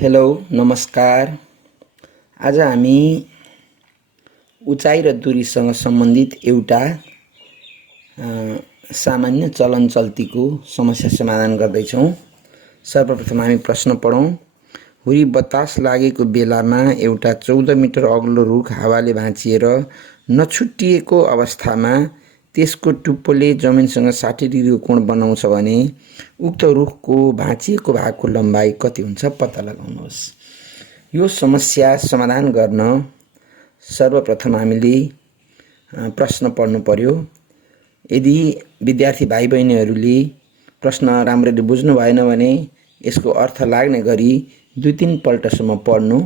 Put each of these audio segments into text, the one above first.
Hello नमस्कार। आज हामी उचाइ र दूरीसँग सम्बन्धित एउटा सामान्य चलन चल्तीको समस्या समाधान गर्दैछौँ। सर्वप्रथम हामी प्रश्न पढौँ। हुरी बतास लागेको बेलामा एउटा 14 मिटर अग्लो रुख हावाले भाँचिएर नछुट्टिएको अवस्थामा त्यसको टुप्पोले जमिनसँग 60 डिग्रीको कोण बनाउँछ भने उक्त रुखको भाँचिएको भागको लम्बाइ कति हुन्छ पत्ता लगाउनुहोस्। यो समस्या समाधान गर्न सर्वप्रथम हामीले प्रश्न पढ्नु पर्यो। यदि विद्यार्थी भाइ बहिनीहरूले प्रश्न राम्ररी बुझ्नु भएन भने यसको अर्थ लाग्ने गरी 2-3 पल्टसम्म पढ्नु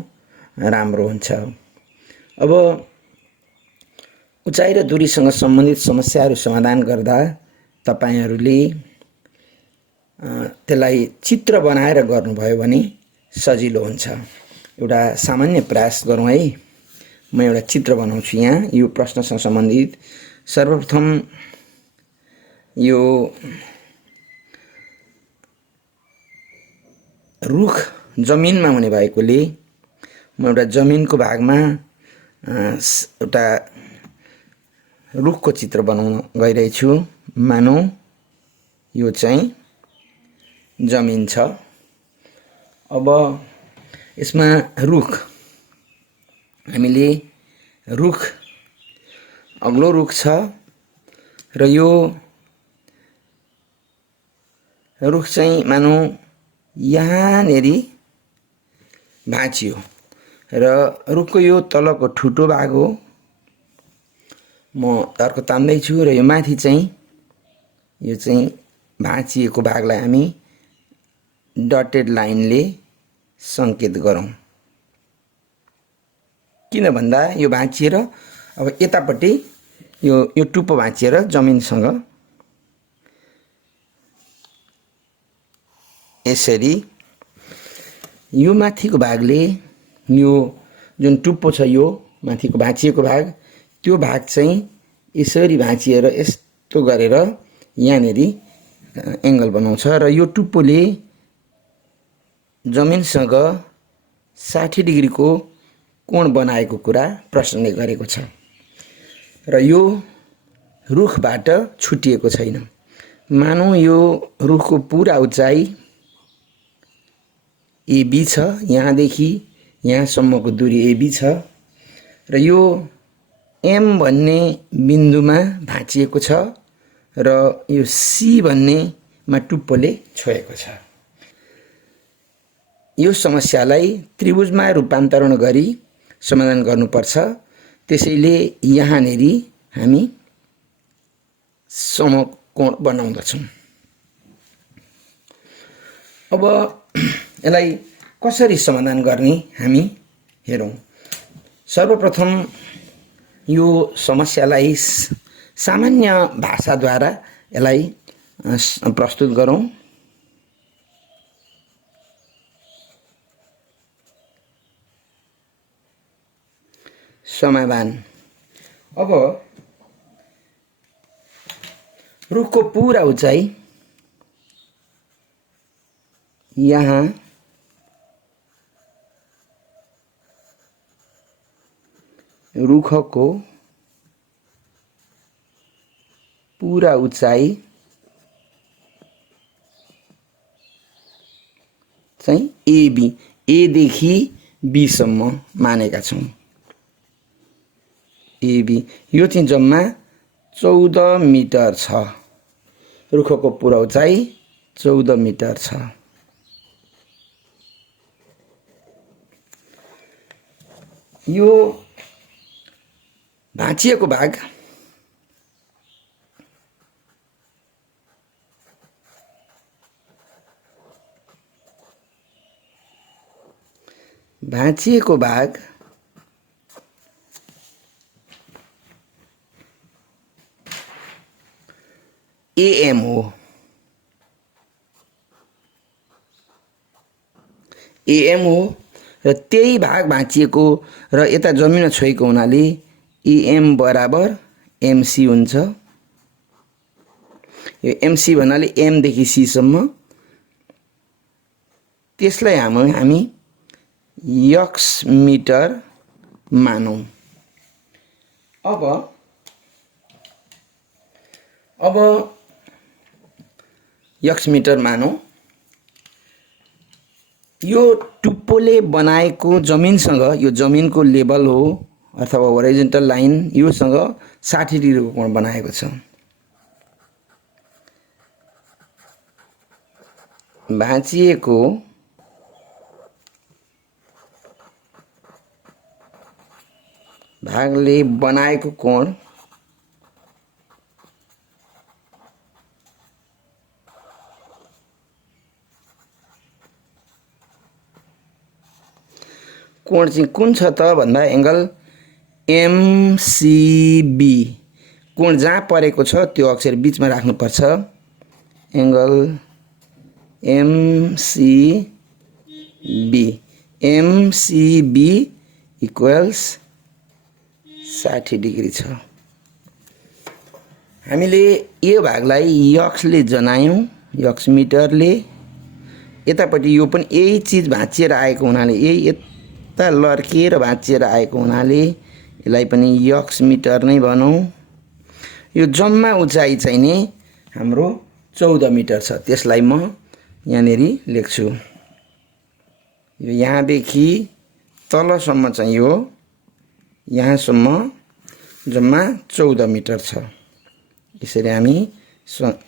राम्रो हुन्छ। अब उचाइ र दूरीसँग सम्बन्धित समस्याहरू समाधान गर्दा तपाईहरूले त्यसलाई चित्र बनाएर गर्नुभयो भने सजिलो हुन्छ। एउटा सामान्य प्रयास गरौँ है। म एउटा चित्र बनाउँछु यहाँ यो प्रश्नसँग सम्बन्धित। सर्वप्रथम यो रुख जमिनमा हुने भएकोले म एउटा जमिनको भागमा एउटा रुखको चित्र बनाउन गइरहेछु। मानौँ यो चाहिँ जमिन छ। अब यसमा रुख हामीले रुख अग्लो रुख छ र यो रुख चाहिँ मानौँ यहाँनेरि भाँचियो र रुखको यो तलको ठुटो भाग हो। म अर्को तान्दैछु र यो माथि चाहिँ यो चाहिँ भाँचिएको भागलाई हामी डटेड लाइनले सङ्केत गरौँ। किन भन्दा यो भाँचिएर अब यतापट्टि यो टुप्पो भाँचिएर जमिनसँग यसरी यो माथिको भागले यो जुन टुप्पो छ यो माथिको भाँचिएको भाग त्यो भाग चाहिँ यसरी भाँचिएर यस्तो गरेर यहाँनेरि एङ्गल बनाउँछ र यो टुप्पोले जमिनसँग 60 डिग्रीको कोण बनाएको कुरा प्रश्नले गरेको छ र यो रुखबाट छुटिएको छैन। मानौँ यो रुखको पुरा उचाइ AB छ, यहाँदेखि यहाँसम्मको दूरी AB छ र यो M भन्ने बिन्दुमा भाँचिएको छ र यो C भन्नेमा टुप्पोले छोएको छ। यो समस्यालाई त्रिभुजमा रूपान्तरण गरी समाधान गर्नुपर्छ। त्यसैले यहाँनेरि हामी समकोण बनाउँदछौँ। अब यसलाई कसरी समाधान गर्ने हामी हेरौँ। सर्वप्रथम यो समस्यालाई सामान्य भाषाद्वारा यसलाई प्रस्तुत गरौँ। समाधान। अब रुखको पुरा उचाइ यहाँ रुखको पुरा उचाइ चाहिँ AB, A देखि B सम्म मानेका छौँ। AB यो चाहिँ जम्मा 14 मिटर छ। रुखको पुरा उचाइ 14 मिटर छ। यो भाँचिएको भाग AM हो। AM हो र त्यही भाग भाँचिएको र यता जमिनमा छोएको हुनाले AM बराबर MC हुन्छ। यो MC भन्नाले M देखि C सम्म। त्यसलाई हामी यक्स मिटर मानौं। अब यक्स मिटर मानौं। यो टुप्पोले बनाएको जमिनसँग, यो जमिनको लेभल हो अथवा होरिजोन्टल लाइन, योसँग 60 डिग्रीको कोण बनाएको छ। भाँचिएको भागले बनाएको कोण चाहिँ कुन छ त भन्दा एंगल एमसीबी। कोण जहाँ परेको छ त्यो अक्षर बीचमा राख्नुपर्छ। एंगल एमसीबी इक्वल्स 60 डिग्री छ। हामीले यो भागलाई यक्सले जनायौं, यक्स मिटरले। यतापट्टि यो पनि यही चीज भाँचिएर आएको हुनाले, यही यता लर्किएर भाँचिएर आएको हुनाले यसलाई पनि यक्स मिटर नै भनौं। यो जम्मा उचाइ चाहिँ नि हाम्रो 14 मिटर छ। त्यसलाई म यहाँनेरि लेख्छु। यो यहाँदेखि तलसम्म चाहिँ यो यहाँसम्म जम्मा 14 मिटर छ। यसरी हामी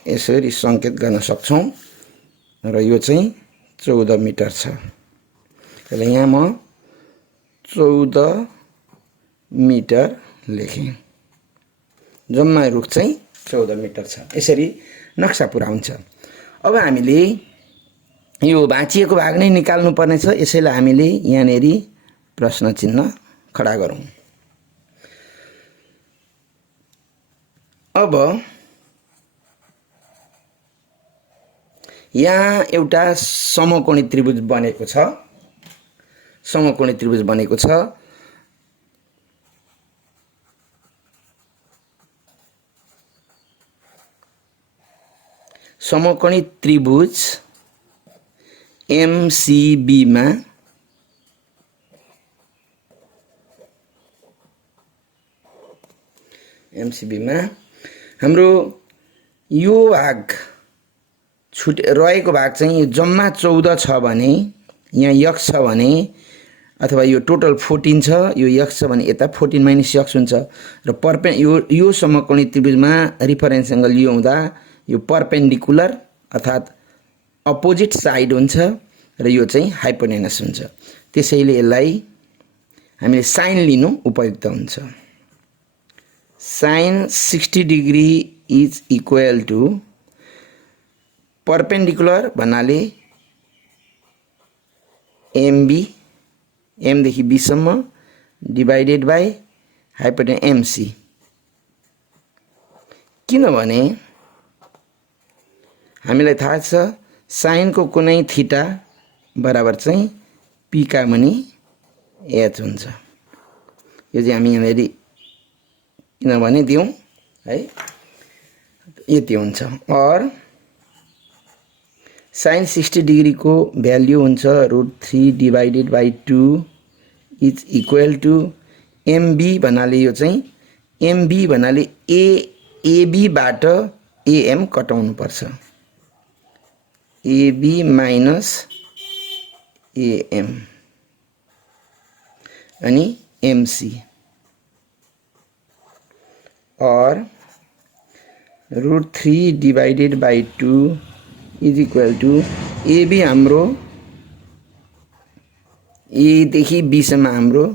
यसरी संकेत गर्न सक्छौं र यो चाहिँ 14 मिटर छ। त्यसले यहाँ म 14 मिटर लेखेँ। जम्मा रुख चाहिँ 14 मिटर छ। यसरी नक्सा पुरा हुन्छ। अब हामीले यो भाँचिएको भाग नै निकाल्नु पर्ने छ। यसैले हामीले यहाँनेरि प्रश्न चिन्ह खडा गरौँ। अब यहाँ एउटा समकोणी त्रिभुज बनेको छ। समकोणी त्रिभुज बनेको छ। समकोणी त्रिभुज एमसीबी मा हाम्रो यो भाग रहेको भाग चाहिँ जम्मा 14 छ भने, यहाँ यक्स छ भने, अथवा यो टोटल 14 छ, यो यक्स छ भने यता 14 माइनस यक्स हुन्छ र यो समकोणी त्रिभुजमा रिफरेन्स एंगल यो हुँदा यो परपेंडिकुलर अर्थात अपोजिट साइड हुन्छ र यो चाहिँ हाइपोटेनस हुन्छ। त्यसैले यसलाई हामीले साइन लिनु उपयुक्त हुन्छ। Sine 60 degree is equal to perpendicular भन्नाले एमबी, एम देखि बी सम्म डिवाइडेड बाई हाइपोटेनस एमसी। किनभने हामीलाई थाहा छ साइन को कुनै थीटा बराबर चाहिँ पी का मुनि एच हुन्छ। यो चाहिँ हामी यहाँनेरि किनभने दियौं है, यति हुन्छ। और साइन 60 डिग्री को भ्याल्यू हुन्छ √3 divided by 2 is equal to MB भन्नाले यो चाहिँ एमबी भन्नाले एबी बाट एएम कटाउनु पर्छ। एबी माइनस एएम अनि एमसी और √3 divided by 2 is equal to AB हाम्रो ए देखि बी सम्म हाम्रो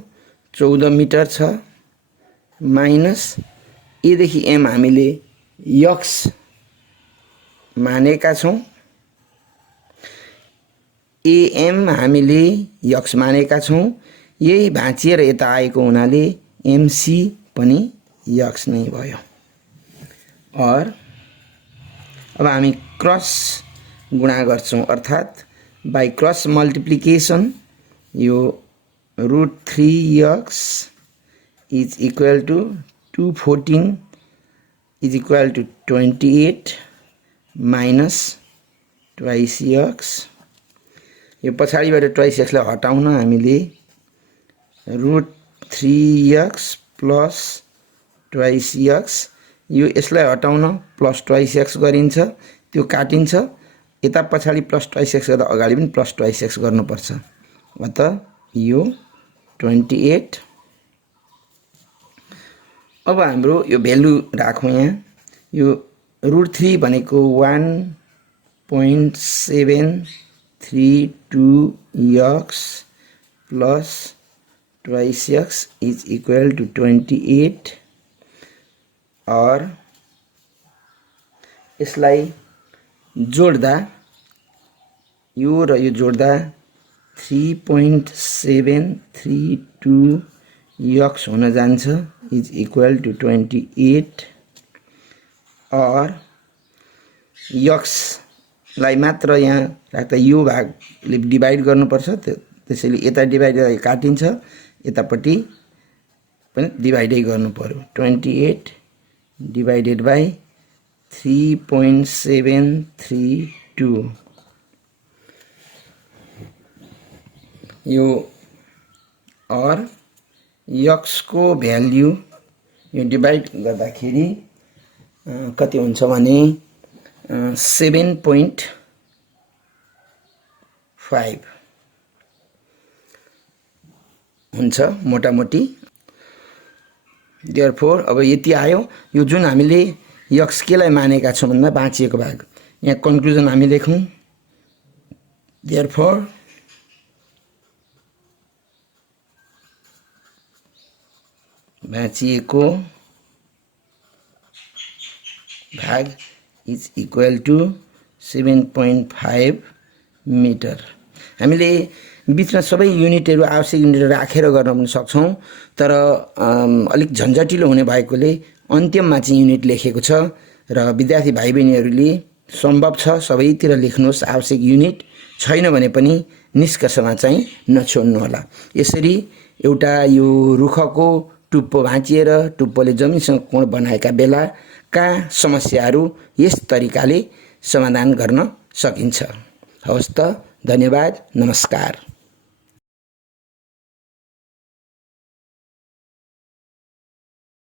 14 मिटर छ माइनस ए देखि एम हामीले यक्स मानेका छौं, एएम हामीले यक्स मानेका छौं। यही भाँचिएर यता आएको हुनाले एमसी पनि यक्स नै भयो। और अब हामी क्रस गुणा गर्छौं अर्थात बाई क्रस मल्टिप्लिकेसन यो √3x is equal to 214 is equal to 28 minus 2x। यो पछाडिबाट ट्वाइस एक्सलाई हटाउन हामीले √3x प्लस ट्वाइस एक्स, यो यसलाई हटाउन प्लस ट्वाइस एक्स गरिन्छ, त्यो काटिन्छ, यता पछाडि प्लस ट्वाइस एक्स गर्दा अगाडि पनि प्लस ट्वाइस एक्स गर्नुपर्छ। अत यो 28। अब हाम्रो यो भ्यालु राखौँ यहाँ, यो √3 भनेको 1.732x plus twice x is equal to 28 और यसलाई जोड्दा यो र यो जोड्दा 3.732x हुन जान्छ इज इक्वल टु 28 और एक्सलाई मात्र यहाँ राख्दा यो भागले डिभाइड गर्नुपर्छ, त्यसैले यता डिभाइड काटिन्छ, यतापट्टि पनि डिभाइडै गर्नु पर्यो। 28 डिभाइडेड बाई 3.732 यो और एक्स को भ्याल्यु यो डिभाइड गर्दाखेरि कति हुन्छ भने 7.5 हुन्छ मोटामोटी। देयरफोर अब यति आयो। यो जुन हामीले एक्स केलाई मानेका छौं भन्दा बाँचिएको भाग, यहाँ कन्क्लुजन हामी लेखौं। देयरफोर बाँचिएको भाग इज इक्वल टु 7.5 मिटर। हामीले बीचमा सबै युनिटहरु आवश्यक युनिटहरु राखेर गर्न पनि सक्छौं, तर अलिक झन्झटिलो हुने भएकोले अन्त्यममा चाहिँ युनिट लेखेको छ र विद्यार्थी भाइ बहिनीहरुले सम्भव छ सबैतिर लेख्नुहोस् आवश्यक युनिट, छैन भने पनि निष्कर्षमा चाहिँ नछोड्नु होला। यसरी एउटा यो रुखको टुप्पो भाँचिएर टुप्पोले जमिनसँग कोण बनाएका बेलाका समस्याहरू यस तरिकाले समाधान गर्न सकिन्छ। हवस् त, धन्यवाद, नमस्कार।